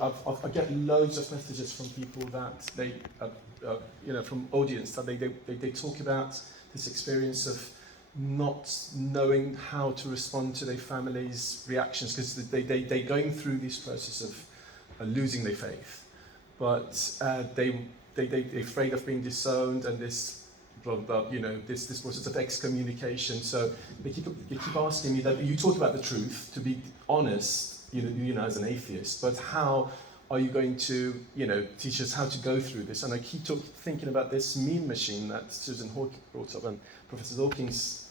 I get loads of messages from people that they, from audience, that they talk about this experience of not knowing how to respond to their family's reactions, because they're going through this process of losing their faith, but they're afraid of being disowned, and this this process of excommunication. So they keep asking me that you talk about the truth, to be honest, as an atheist, but how are you going to, teach us how to go through this? And I keep thinking about this meme machine that Susan Hawking brought up, and Professor Hawkins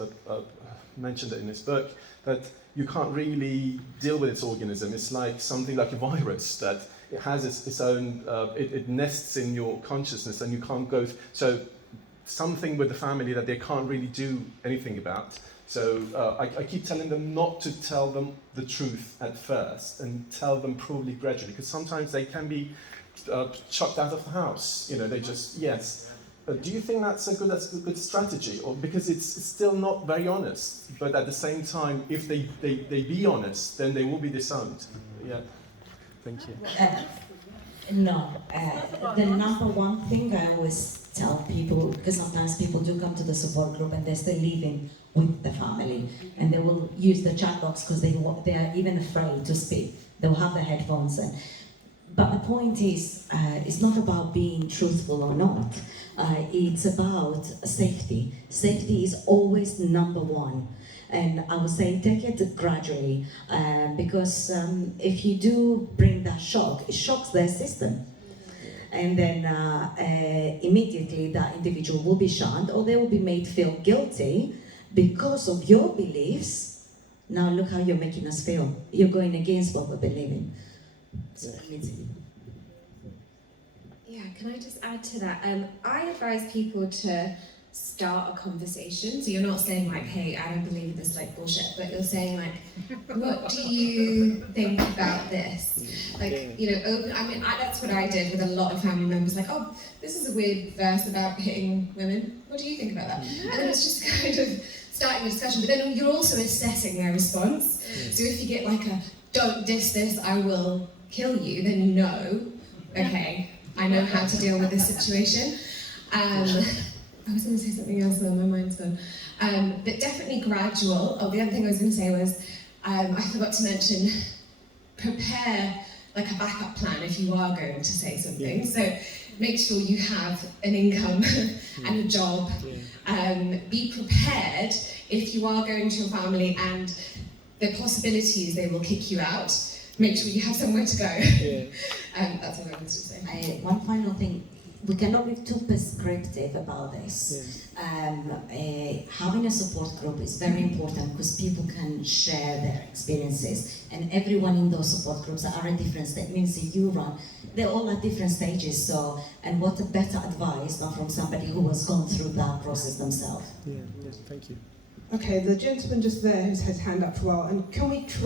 mentioned it in his book, that you can't really deal with its organism. It's like something like a virus that it has its own, it nests in your consciousness, and you can't go. So something with the family that they can't really do anything about. So I keep telling them not to tell them the truth at first, and tell them probably gradually, because sometimes they can be chucked out of the house. They just, yes. Do you think that's a good strategy? Or because it's still not very honest, but at the same time, if they be honest, then they will be disowned. Yeah. Thank you. No, the number one thing I always tell people, because sometimes people do come to the support group and they're still living with the family, and they will use the chat box because they are even afraid to speak. They'll have the headphones in. But the point is, it's not about being truthful or not. It's about safety. Safety is always number one. And I would say take it gradually, because if you do bring that shock, it shocks their system. And then immediately that individual will be shunned, or they will be made feel guilty because of your beliefs. Now look how you're making us feel. You're going against what we're believing. So yeah, can I just add to that? I advise people to start a conversation. So you're not saying like, hey, I don't believe this bullshit, but you're saying like, what do you think about this? Open. That's what I did with a lot of family members. Like, oh, this is a weird verse about hitting women. What do you think about that? And then it's just kind of starting a discussion. But then you're also assessing their response. So if you get like a, don't diss this, I will kill you, then you know, okay, I know how to deal with this situation. I was going to say something else, though, my mind's gone. But definitely gradual. Oh, the other thing I was going to say was, I forgot to mention, prepare like a backup plan if you are going to say something. So make sure you have an income and a job. Be prepared if you are going to your family and the possibilities they will kick you out. Make sure you have somewhere to go. That's what I wanted to say. One final thing. We cannot be too prescriptive about this. Having a support group is very important because people can share their experiences, and everyone in those support groups are at different stages. Means that you run, they're all at different stages. So, and what a better advice than from somebody who has gone through that process themselves. Yeah, yes, thank you. Okay, the gentleman just there who's had his hand up for a while, and can we